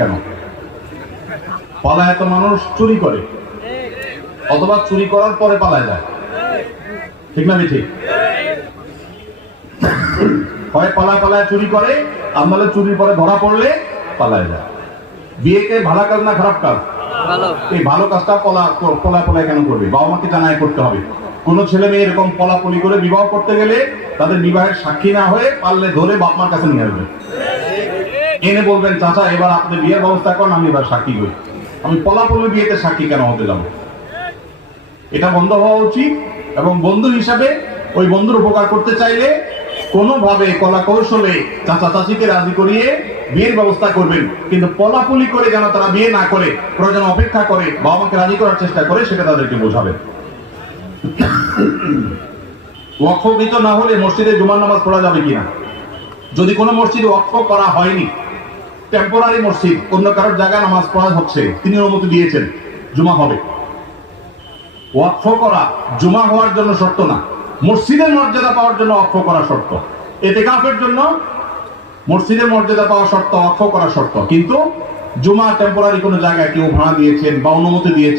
কেন পালায়? তো মানুষ চুরি করে, অথবা চুরি করার পরে পালায় যায়, ঠিক না ঠিক? হয় পালায় পালায় চুরি করে, আমলে চুরির পরে ধরা পড়লে পালায় যায়। বিয়েকে ভালো কাজ না খারাপ কাজ? এই ভালো কাজটা পলায় কেন করবে? বাবা মাকে জানায় করতে হবে। কোন ছেলে মেয়ে এরকম পলাপলি করে বিবাহ করতে গেলে তাদের বিবাহের সাক্ষী না হয়ে পারলে ধরে বাপ মার কাছে নিয়ে আসবে, এনে বলবেন চাচা এবার আপনি বিয়ের ব্যবস্থা করেন, আমি এবার সাক্ষী করি। আমি পলাপলি বিয়েতে সাক্ষী কেন হতে যাবো? এটা বন্ধ হওয়া উচিত। এবং বন্ধু হিসাবে ওই বন্ধুর উপকার করতে চাইলে কোনোভাবে কলা কৌশলে চাচা চাচিকে রাজি করিয়ে বিয়ের ব্যবস্থা করবেন, কিন্তু পলাপুলি করে যেন তারা বিয়ে না করে, প্রয়োজন অপেক্ষা করে বাবা মাকে রাজি করার চেষ্টা করে, সেটা তাদেরকে বোঝাবেন। ওয়াকফকৃত না হলে মসজিদে জুমার নামাজ পড়া যাবে কিনা? যদি কোনো মসজিদে ওয়াকফ করা হয়নি, টেম্পোরারি মসজিদ, অন্য কারোর জায়গায় নামাজ পড়া হচ্ছে, তিনি অনুমতি দিয়েছেন, জুমা হবে। ওয়াকফ করা জুমা হওয়ার জন্য শর্ত না, মসজিদের মর্যাদা পাওয়ার জন্য ওয়াকফ করা শর্ত। ইতিকাফের জন্য মসজিদের মর্যাদা পাওয়া শর্ত, ওয়াকফ করা শর্ত। কিন্তু জুমা টেম্পোরারি কোনো জায়গায় কেউ ভাড়া দিয়েছেন বা অনুমতি দিয়েছেন